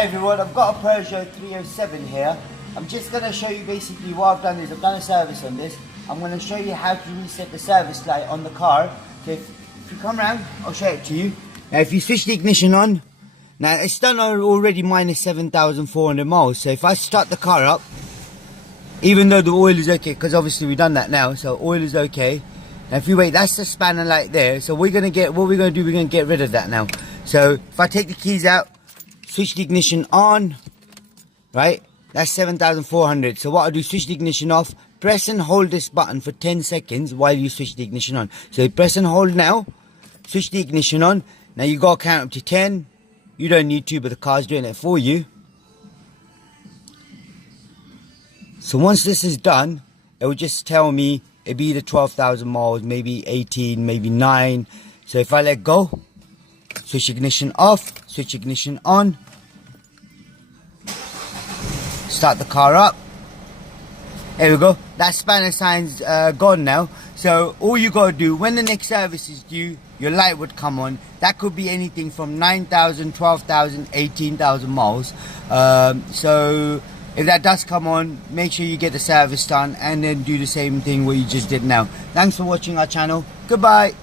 Hi everyone, I've got a Peugeot 307 here. I'm just going to show you basically what I've done is I've done a service on this. I'm going to show you how to reset the service light on the car. So if you come around, I'll show it to you. Now if you switch the ignition on, now it's done already minus 7,400 miles. So if I start the car up, even though the oil is okay, because obviously we've done that now, so oil is okay. Now if you wait, that's the spanner light there. So we're going to get, what we're going to do, we're going to get rid of that now. So if I take the keys out, switch the ignition on, right, that's 7,400. So what I do, switch the ignition off, press and hold this button for 10 seconds while you switch the ignition on. So press and hold now, switch the ignition on. Now you got to count up to 10. You don't need to, but the car's doing it for you. So once this is done, it will just tell me it'll be either 12,000 miles, maybe 18, maybe 9. So if I let go, switch ignition off, switch ignition on, start the car up. There we go. That spanner sign's gone now. So all you got to do, when the next service is due, your light would come on. That could be anything from 9,000, 12,000, 18,000 miles. So if that does come on, make sure you get the service done and then do the same thing what you just did now. Thanks for watching our channel. Goodbye.